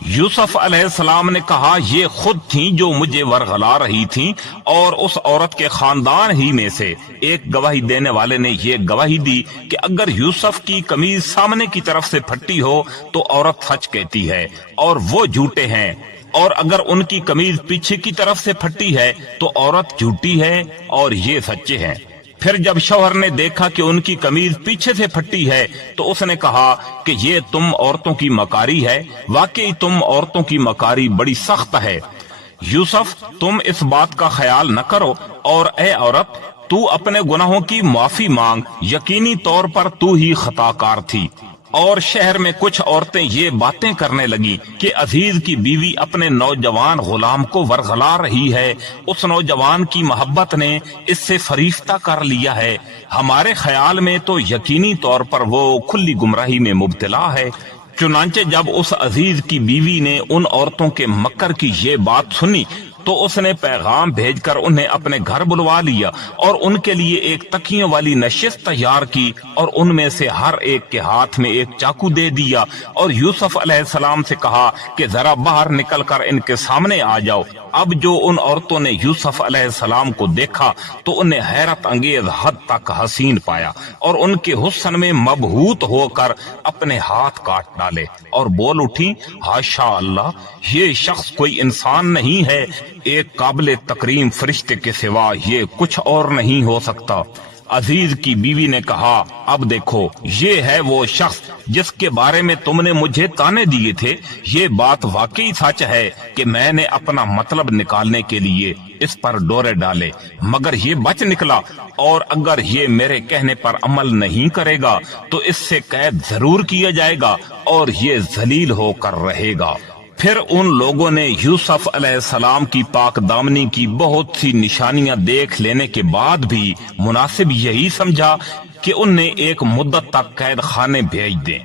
یوسف علیہ السلام نے کہا یہ خود تھیں جو مجھے ورغلا رہی تھیں، اور اس عورت کے خاندان ہی میں سے ایک گواہی دینے والے نے یہ گواہی دی کہ اگر یوسف کی قمیض سامنے کی طرف سے پھٹی ہو تو عورت سچ کہتی ہے اور وہ جھوٹے ہیں، اور اگر ان کی قمیض پیچھے کی طرف سے پھٹی ہے تو عورت جھوٹی ہے اور یہ سچے ہیں۔ پھر جب شوہر نے دیکھا کہ ان کی قمیض پیچھے سے پھٹی ہے تو اس نے کہا کہ یہ تم عورتوں کی مکاری ہے، واقعی تم عورتوں کی مکاری بڑی سخت ہے۔ یوسف تم اس بات کا خیال نہ کرو، اور اے عورت تو اپنے گناہوں کی معافی مانگ، یقینی طور پر تو ہی خطا کار تھی۔ اور شہر میں کچھ عورتیں یہ باتیں کرنے لگیں کہ عزیز کی بیوی اپنے نوجوان غلام کو ورغلا رہی ہے، اس نوجوان کی محبت نے اس سے فریفتہ کر لیا ہے، ہمارے خیال میں تو یقینی طور پر وہ کھلی گمراہی میں مبتلا ہے۔ چنانچہ جب اس عزیز کی بیوی نے ان عورتوں کے مکر کی یہ بات سنی تو اس نے پیغام بھیج کر انہیں اپنے گھر بلوا لیا اور ان کے لیے ایک تکیوں والی نشست تیار کی، اور ان میں سے ہر ایک کے ہاتھ میں ایک چاقو دے دیا، اور یوسف علیہ السلام سے کہا کہ ذرا باہر نکل کر ان کے سامنے آ جاؤ۔ اب جو ان عورتوں نے یوسف علیہ السلام کو دیکھا تو انہیں حیرت انگیز حد تک حسین پایا، اور ان کے حسن میں مبہوت ہو کر اپنے ہاتھ کاٹ ڈالے اور بول اٹھی، ہاشا اللہ، یہ شخص کوئی انسان نہیں ہے، ایک قابل تکریم فرشتے کے سوا یہ کچھ اور نہیں ہو سکتا۔ عزیز کی بیوی نے کہا، اب دیکھو یہ ہے وہ شخص جس کے بارے میں تم نے مجھے تانے دیے تھے، یہ بات واقعی سچ ہے کہ میں نے اپنا مطلب نکالنے کے لیے اس پر ڈورے ڈالے، مگر یہ بچ نکلا، اور اگر یہ میرے کہنے پر عمل نہیں کرے گا تو اس سے قید ضرور کیا جائے گا اور یہ ذلیل ہو کر رہے گا۔ پھر ان لوگوں نے یوسف علیہ السلام کی پاک دامنی کی بہت سی نشانیاں دیکھ لینے کے بعد بھی مناسب یہی سمجھا کہ انہیں ایک مدت تک قید خانے بھیج دیں۔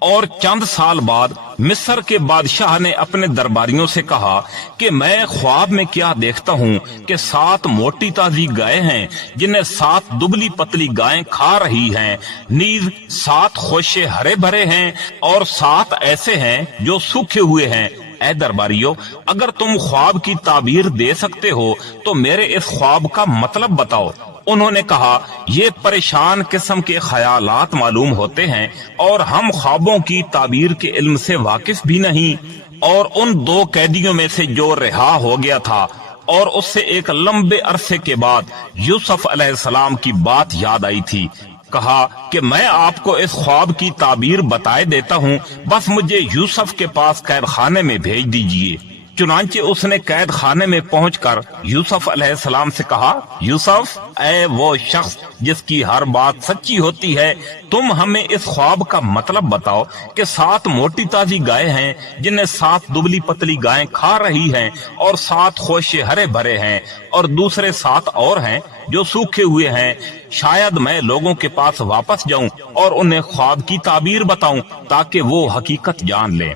اور چند سال بعد مصر کے بادشاہ نے اپنے درباریوں سے کہا کہ میں خواب میں کیا دیکھتا ہوں کہ 7 موٹی تازی گائے ہیں جنہیں 7 دبلی پتلی گائیں کھا رہی ہیں، نیز 7 خوشے ہرے بھرے ہیں اور 7 ایسے ہیں جو سوکھے ہوئے ہیں۔ اے درباریوں، اگر تم خواب کی تعبیر دے سکتے ہو تو میرے اس خواب کا مطلب بتاؤ۔ انہوں نے کہا، یہ پریشان قسم کے خیالات معلوم ہوتے ہیں اور ہم خوابوں کی تعبیر کے علم سے واقف بھی نہیں۔ اور ان 2 قیدیوں میں سے جو رہا ہو گیا تھا اور اس سے ایک لمبے عرصے کے بعد یوسف علیہ السلام کی بات یاد آئی تھی، کہا کہ میں آپ کو اس خواب کی تعبیر بتائے دیتا ہوں، بس مجھے یوسف کے قید خانے میں بھیج دیجئے۔ چنانچہ اس نے قید خانے میں پہنچ کر یوسف علیہ السلام سے کہا، یوسف، اے وہ شخص جس کی ہر بات سچی ہوتی ہے، تم ہمیں اس خواب کا مطلب بتاؤ کہ 7 موٹی تازی گائے ہیں جنہیں 7 دبلی پتلی گائیں کھا رہی ہیں، اور 7 خوشے ہرے بھرے ہیں، اور دوسرے 7 اور ہیں جو سوکھے ہوئے ہیں۔ شاید میں لوگوں کے پاس واپس جاؤں اور انہیں خواب کی تعبیر بتاؤں تاکہ وہ حقیقت جان لیں۔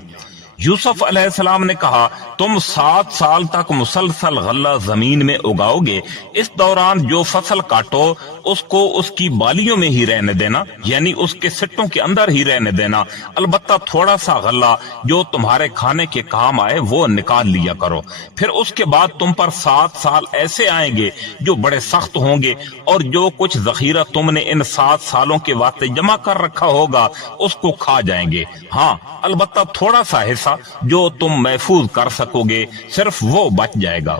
یوسف علیہ السلام نے کہا، تم 7 سال تک مسلسل غلہ زمین میں اگاؤ گے، اس دوران جو فصل کاٹو اس کو اس کی بالیوں میں ہی رہنے دینا، یعنی اس کے سٹوں کے اندر ہی رہنے دینا، البتہ تھوڑا سا غلہ جو تمہارے کھانے کے کام آئے وہ نکال لیا کرو۔ پھر اس کے بعد تم پر 7 سال ایسے آئیں گے جو بڑے سخت ہوں گے، اور جو کچھ ذخیرہ تم نے ان 7 سالوں کے واسطے جمع کر رکھا ہوگا اس کو کھا جائیں گے، ہاں البتہ تھوڑا سا حصہ جو تم محفوظ کر سکو گے صرف وہ بچ جائے گا۔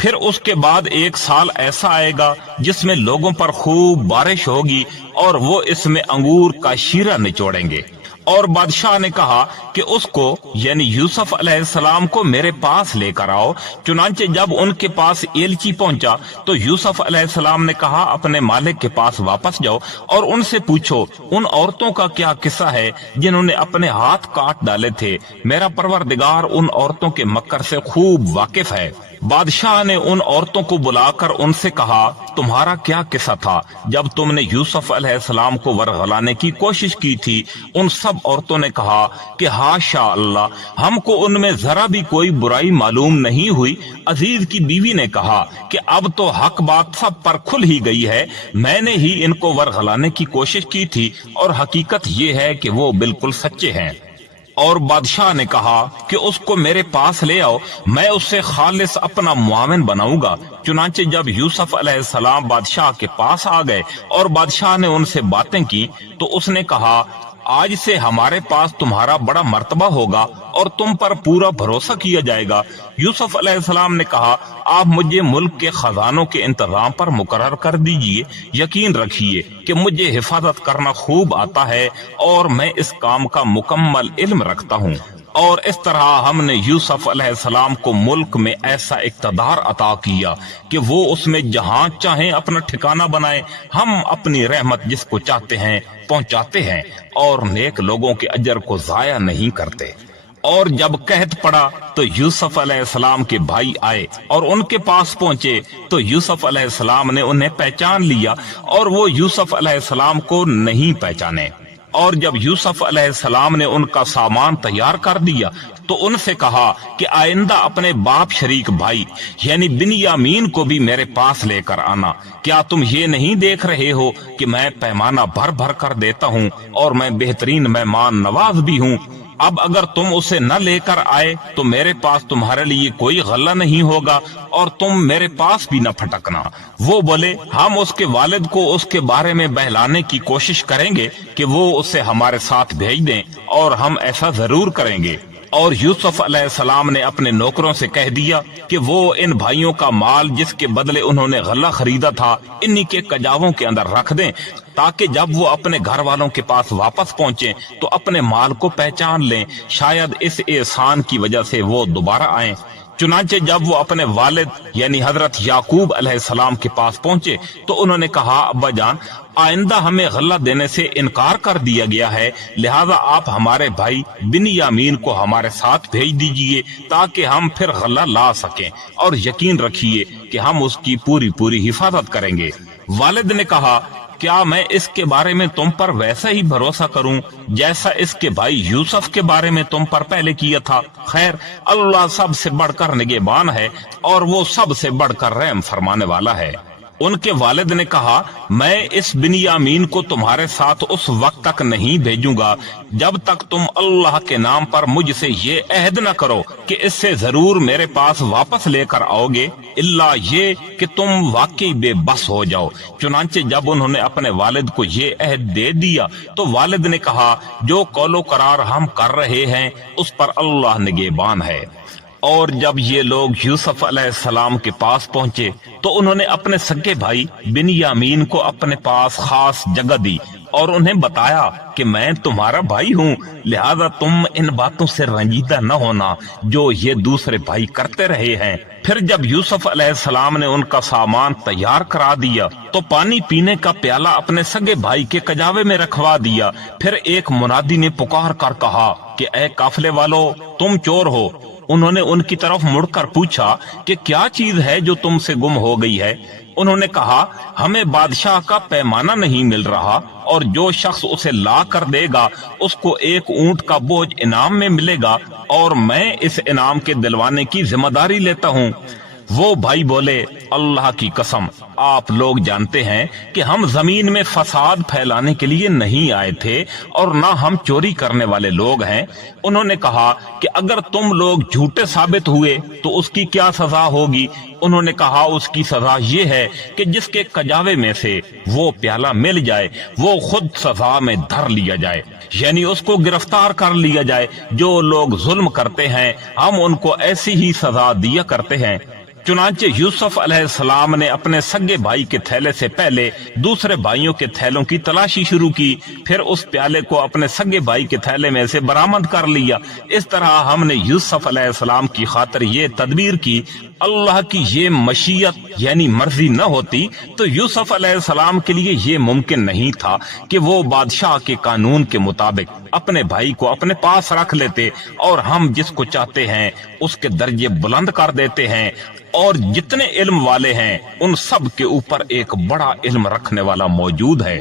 پھر اس کے بعد 1 سال ایسا آئے گا جس میں لوگوں پر خوب بارش ہوگی اور وہ اس میں انگور کا شیرہ نچوڑیں گے۔ اور بادشاہ نے کہا کہ اس کو یعنی یوسف علیہ السلام کو میرے پاس لے کر آؤ۔ چنانچہ جب ان کے پاس ایلچی پہنچا تو یوسف علیہ السلام نے کہا، اپنے مالک کے پاس واپس جاؤ اور ان سے پوچھو ان عورتوں کا کیا قصہ ہے جنہوں نے اپنے ہاتھ کاٹ ڈالے تھے، میرا پروردگار ان عورتوں کے مکر سے خوب واقف ہے۔ بادشاہ نے ان عورتوں کو بلا کر ان سے کہا، تمہارا کیا قصہ تھا جب تم نے یوسف علیہ السلام کو ورغلانے کی کوشش کی تھی؟ ان سب عورتوں نے کہا کہ ہاشا اللہ، ہم کو ان میں ذرا بھی کوئی برائی معلوم نہیں ہوئی۔ عزیز کی بیوی نے کہا کہ اب تو حق بات سب پر کھل ہی گئی ہے، میں نے ہی ان کو ورغلانے کی کوشش کی تھی اور حقیقت یہ ہے کہ وہ بالکل سچے ہیں۔ اور بادشاہ نے کہا کہ اس کو میرے پاس لے آؤ، میں اسے خالص اپنا معاون بناؤں گا۔ چنانچہ جب یوسف علیہ السلام بادشاہ کے پاس آ گئے اور بادشاہ نے ان سے باتیں کی تو اس نے کہا، آج سے ہمارے پاس تمہارا بڑا مرتبہ ہوگا اور تم پر پورا بھروسہ کیا جائے گا۔ یوسف علیہ السلام نے کہا، آپ مجھے ملک کے خزانوں کے انتظام پر مقرر کر دیجئے، یقین رکھیے کہ مجھے حفاظت کرنا خوب آتا ہے اور میں اس کام کا مکمل علم رکھتا ہوں۔ اور اس طرح ہم نے یوسف علیہ السلام کو ملک میں ایسا اقتدار عطا کیا کہ وہ اس میں جہاں چاہیں اپنا ٹھکانہ بنائے۔ ہم اپنی رحمت جس کو چاہتے ہیں پہنچاتے ہیں اور نیک لوگوں کے اجر کو ضائع نہیں کرتے۔ اور جب قحط پڑا تو یوسف علیہ السلام کے بھائی آئے اور ان کے پاس پہنچے تو یوسف علیہ السلام نے انہیں پہچان لیا اور وہ یوسف علیہ السلام کو نہیں پہچانے۔ اور جب یوسف علیہ السلام نے ان کا سامان تیار کر دیا تو ان سے کہا کہ آئندہ اپنے باپ شریک بھائی یعنی بنیامین کو بھی میرے پاس لے کر آنا۔ کیا تم یہ نہیں دیکھ رہے ہو کہ میں پیمانہ بھر بھر کر دیتا ہوں اور میں بہترین مہمان نواز بھی ہوں؟ اب اگر تم اسے نہ لے کر آئے تو میرے پاس تمہارے لیے کوئی غلہ نہیں ہوگا اور تم میرے پاس بھی نہ پھٹکنا۔ وہ بولے، ہم اس کے والد کو اس کے بارے میں بہلانے کی کوشش کریں گے کہ وہ اسے ہمارے ساتھ بھیج دیں، اور ہم ایسا ضرور کریں گے۔ اور یوسف علیہ السلام نے اپنے نوکروں سے کہہ دیا کہ وہ ان بھائیوں کا مال جس کے بدلے انہوں نے غلہ خریدا تھا انہی کے کجاووں کے اندر رکھ دیں، تاکہ جب وہ اپنے گھر والوں کے پاس واپس پہنچیں تو اپنے مال کو پہچان لیں، شاید اس احسان کی وجہ سے وہ دوبارہ آئیں۔ چنانچہ جب وہ اپنے والد یعنی حضرت یعقوب علیہ السلام کے پاس پہنچے تو انہوں نے کہا، ابا جان، آئندہ ہمیں غلہ دینے سے انکار کر دیا گیا ہے، لہذا آپ ہمارے بھائی بنیامین کو ہمارے ساتھ بھیج دیجئے تاکہ ہم پھر غلہ لا سکیں، اور یقین رکھیے کہ ہم اس کی پوری حفاظت کریں گے۔ والد نے کہا، کیا میں اس کے بارے میں تم پر ویسا ہی بھروسہ کروں جیسا اس کے بھائی یوسف کے بارے میں تم پر پہلے کیا تھا؟ خیر، اللہ سب سے بڑھ کر نگہبان ہے اور وہ سب سے بڑھ کر رحم فرمانے والا ہے۔ ان کے والد نے کہا، میں اس بنیامین کو تمہارے ساتھ اس وقت تک نہیں بھیجوں گا جب تک تم اللہ کے نام پر مجھ سے یہ عہد نہ کرو کہ اس سے ضرور میرے پاس واپس لے کر آؤ گے، الا یہ کہ تم واقعی بے بس ہو جاؤ۔ چنانچہ جب انہوں نے اپنے والد کو یہ عہد دے دیا تو والد نے کہا، جو قول و قرار ہم کر رہے ہیں اس پر اللہ نگہبان ہے۔ اور جب یہ لوگ یوسف علیہ السلام کے پاس پہنچے تو انہوں نے اپنے سگے بھائی بنیامین کو اپنے پاس خاص جگہ دی اور انہیں بتایا کہ میں تمہارا بھائی ہوں، لہذا تم ان باتوں سے رنجیدہ نہ ہونا جو یہ دوسرے بھائی کرتے رہے ہیں۔ پھر جب یوسف علیہ السلام نے ان کا سامان تیار کرا دیا تو پانی پینے کا پیالہ اپنے سگے بھائی کے کجاوے میں رکھوا دیا۔ پھر ایک منادی نے پکار کر کہا کہ اے قافلے والو، تم چور ہو۔ انہوں نے ان کی طرف مڑ کر پوچھا کہ کیا چیز ہے جو تم سے گم ہو گئی ہے؟ انہوں نے کہا، ہمیں بادشاہ کا پیمانہ نہیں مل رہا، اور جو شخص اسے لا کر دے گا اس کو ایک اونٹ کا بوجھ انعام میں ملے گا، اور میں اس انعام کے دلوانے کی ذمہ داری لیتا ہوں۔ وہ بھائی بولے، اللہ کی قسم، آپ لوگ جانتے ہیں کہ ہم زمین میں فساد پھیلانے کے لیے نہیں آئے تھے اور نہ ہم چوری کرنے والے لوگ ہیں۔ انہوں نے کہا کہ اگر تم لوگ جھوٹے ثابت ہوئے تو اس کی کیا سزا ہوگی؟ انہوں نے کہا، اس کی سزا یہ ہے کہ جس کے کجاوے میں سے وہ پیالہ مل جائے وہ خود سزا میں دھر لیا جائے، یعنی اس کو گرفتار کر لیا جائے۔ جو لوگ ظلم کرتے ہیں ہم ان کو ایسی ہی سزا دیا کرتے ہیں۔ چنانچہ یوسف علیہ السلام نے اپنے سگے بھائی کے تھیلے سے پہلے دوسرے بھائیوں کے تھیلوں کی تلاشی شروع کی، پھر اس پیالے کو اپنے سگے بھائی کے تھیلے میں سے برآمد کر لیا۔ اس طرح ہم نے یوسف علیہ السلام کی خاطر یہ تدبیر کی۔ اللہ کی یہ مشیت یعنی مرضی نہ ہوتی تو یوسف علیہ السلام کے لیے یہ ممکن نہیں تھا کہ وہ بادشاہ کے قانون کے مطابق اپنے بھائی کو اپنے پاس رکھ لیتے، اور ہم جس کو چاہتے ہیں اس کے درجے بلند کر دیتے ہیں، اور جتنے علم والے ہیں ان سب کے اوپر ایک بڑا علم رکھنے والا موجود ہے۔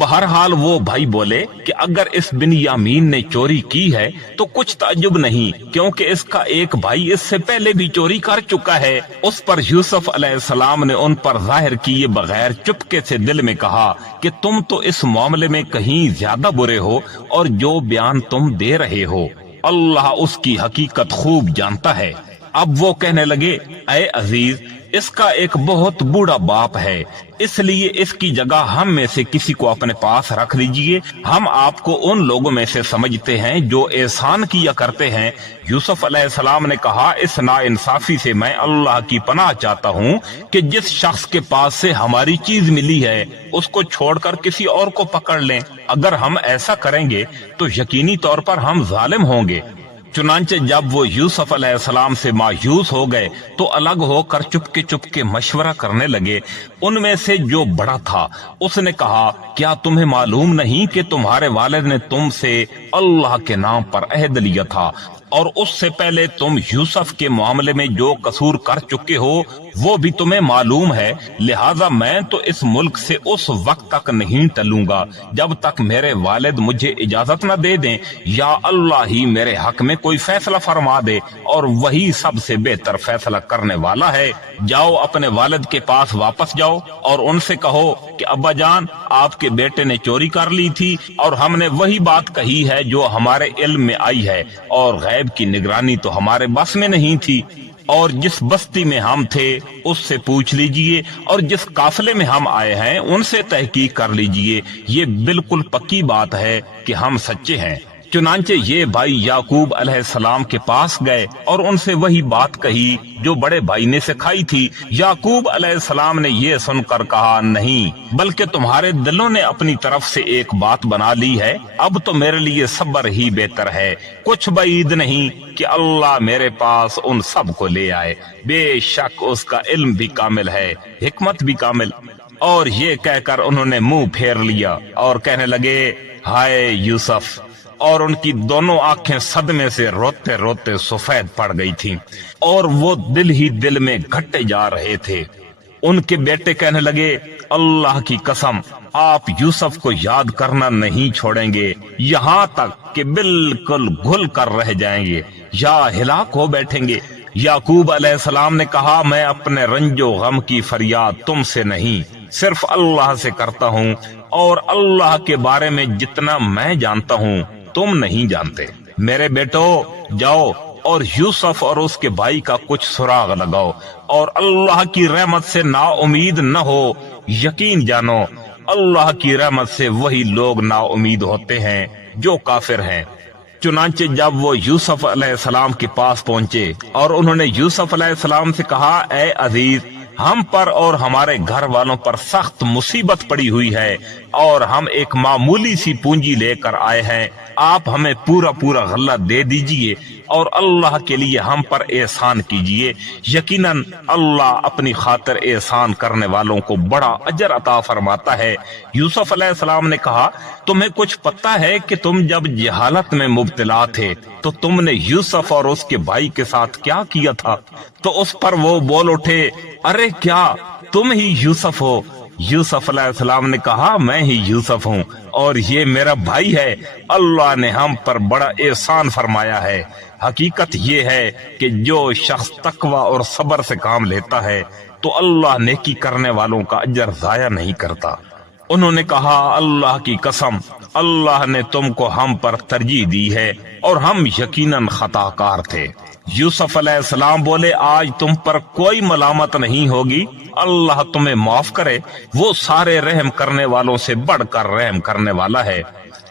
بہرحال وہ بھائی بولے کہ اگر اس بنیامین نے چوری کی ہے تو کچھ تعجب نہیں، کیونکہ اس کا ایک بھائی اس سے پہلے بھی چوری کر چکا ہے۔ اس پر یوسف علیہ السلام نے ان پر ظاہر کیے بغیر چپکے سے دل میں کہا کہ تم تو اس معاملے میں کہیں زیادہ برے ہو، اور جو بیان تم دے رہے ہو اللہ اس کی حقیقت خوب جانتا ہے۔ اب وہ کہنے لگے اے عزیز، اس کا ایک بہت بوڑھا باپ ہے، اس لیے اس کی جگہ ہم میں سے کسی کو اپنے پاس رکھ لیجئے، ہم آپ کو ان لوگوں میں سے سمجھتے ہیں جو احسان کیا کرتے ہیں۔ یوسف علیہ السلام نے کہا اس ناانصافی سے میں اللہ کی پناہ چاہتا ہوں کہ جس شخص کے پاس سے ہماری چیز ملی ہے اس کو چھوڑ کر کسی اور کو پکڑ لیں، اگر ہم ایسا کریں گے تو یقینی طور پر ہم ظالم ہوں گے۔ چنانچہ جب وہ یوسف علیہ السلام سے مایوس ہو گئے تو الگ ہو کر چپ کے مشورہ کرنے لگے۔ ان میں سے جو بڑا تھا اس نے کہا کیا تمہیں معلوم نہیں کہ تمہارے والد نے تم سے اللہ کے نام پر عہد لیا تھا، اور اس سے پہلے تم یوسف کے معاملے میں جو قصور کر چکے ہو وہ بھی تمہیں معلوم ہے، لہذا میں تو اس ملک سے اس وقت تک نہیں ٹلوں گا جب تک میرے والد مجھے اجازت نہ دے دیں، یا اللہ ہی میرے حق میں کوئی فیصلہ فرما دے، اور وہی سب سے بہتر فیصلہ کرنے والا ہے۔ جاؤ اپنے والد کے پاس واپس جاؤ اور ان سے کہو کہ ابا جان، آپ کے بیٹے نے چوری کر لی تھی اور ہم نے وہی بات کہی ہے جو ہمارے علم میں آئی ہے، اور غیب کی نگرانی تو ہمارے بس میں نہیں تھی، اور جس بستی میں ہم تھے اس سے پوچھ لیجئے، اور جس قافلے میں ہم آئے ہیں ان سے تحقیق کر لیجئے، یہ بالکل پکی بات ہے کہ ہم سچے ہیں۔ چنانچہ یہ بھائی یعقوب علیہ السلام کے پاس گئے اور ان سے وہی بات کہی جو بڑے بھائی نے سکھائی تھی۔ یعقوب علیہ السلام نے یہ سن کر کہا نہیں، بلکہ تمہارے دلوں نے اپنی طرف سے ایک بات بنا لی ہے، اب تو میرے لیے صبر ہی بہتر ہے، کچھ بعید نہیں کہ اللہ میرے پاس ان سب کو لے آئے، بے شک اس کا علم بھی کامل ہے، حکمت بھی کامل۔ اور یہ کہہ کر انہوں نے منہ پھیر لیا اور کہنے لگے ہائے یوسف، اور ان کی دونوں آنکھیں صدمے سے روتے روتے سفید پڑ گئی تھیں اور وہ دل ہی دل میں گھٹے جا رہے تھے۔ ان کے بیٹے کہنے لگے اللہ کی قسم، آپ یوسف کو یاد کرنا نہیں چھوڑیں گے یہاں تک کہ بالکل گھل کر رہ جائیں گے یا ہلاک ہو بیٹھیں گے۔ یعقوب علیہ السلام نے کہا میں اپنے رنج و غم کی فریاد تم سے نہیں، صرف اللہ سے کرتا ہوں، اور اللہ کے بارے میں جتنا میں جانتا ہوں تم نہیں جانتے۔ میرے بیٹو جاؤ اور یوسف اور اس کے بھائی کا کچھ سراغ لگاؤ، اور اللہ کی رحمت سے نا امید نہ ہو، یقین جانو اللہ کی رحمت سے وہی لوگ نا امید ہوتے ہیں جو کافر ہیں۔ چنانچہ جب وہ یوسف علیہ السلام کے پاس پہنچے اور انہوں نے یوسف علیہ السلام سے کہا اے عزیز، ہم پر اور ہمارے گھر والوں پر سخت مصیبت پڑی ہوئی ہے، اور ہم ایک معمولی سی پونجی لے کر آئے ہیں، آپ ہمیں پورا غلہ دے دیجئے اور اللہ کے لیے ہم پر احسان کیجئے، یقیناً اللہ اپنی خاطر احسان کرنے والوں کو بڑا اجر عطا فرماتا ہے۔ یوسف علیہ السلام نے کہا تمہیں کچھ پتہ ہے کہ تم جب جہالت میں مبتلا تھے تو تم نے یوسف اور اس کے بھائی کے ساتھ کیا کیا تھا؟ تو اس پر وہ بول اٹھے ارے کیا تم ہی یوسف ہو؟ یوسف علیہ السلام نے کہا میں ہی یوسف ہوں، اور یہ میرا بھائی ہے، اللہ نے ہم پر بڑا احسان فرمایا ہے۔ حقیقت یہ ہے کہ جو شخص تقوی اور صبر سے کام لیتا ہے تو اللہ نیکی کرنے والوں کا اجر ضائع نہیں کرتا۔ انہوں نے کہا اللہ کی قسم، اللہ نے تم کو ہم پر ترجیح دی ہے اور ہم یقیناً خطا کار تھے۔ یوسف علیہ السلام بولے آج تم پر کوئی ملامت نہیں ہوگی، اللہ تمہیں معاف کرے، وہ سارے رحم کرنے والوں سے بڑھ کر رحم کرنے والا ہے۔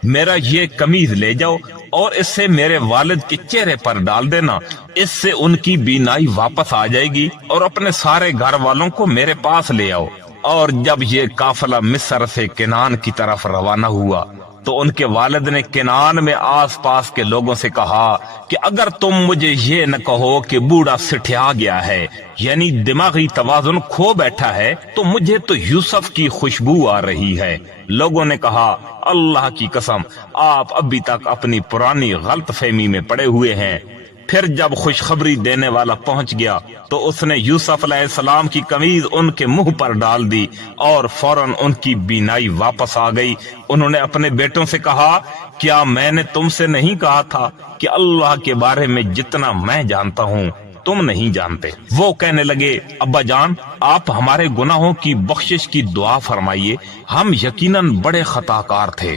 میرا یہ قمیض لے جاؤ اور اس سے میرے والد کے چہرے پر ڈال دینا، اس سے ان کی بینائی واپس آ جائے گی، اور اپنے سارے گھر والوں کو میرے پاس لے آؤ۔ اور جب یہ قافلہ مصر سے کنعان کی طرف روانہ ہوا تو ان کے والد نے کنعان میں آس پاس کے لوگوں سے کہا کہ اگر تم مجھے یہ نہ کہو کہ بوڑھا سٹھیا گیا ہے، یعنی دماغی توازن کھو بیٹھا ہے، تو مجھے تو یوسف کی خوشبو آ رہی ہے۔ لوگوں نے کہا اللہ کی قسم آپ ابھی تک اپنی پرانی غلط فہمی میں پڑے ہوئے ہیں۔ پھر جب خوشخبری دینے والا پہنچ گیا تو اس نے یوسف علیہ السلام کی قمیض ان کے منہ پر ڈال دی اور فوراً ان کی بینائی واپس آ گئی۔ انہوں نے اپنے بیٹوں سے کہا کیا میں نے تم سے نہیں کہا تھا کہ اللہ کے بارے میں جتنا میں جانتا ہوں تم نہیں جانتے؟ وہ کہنے لگے ابا جان آپ ہمارے گناہوں کی بخشش کی دعا فرمائیے، ہم یقیناً بڑے خطا کار تھے۔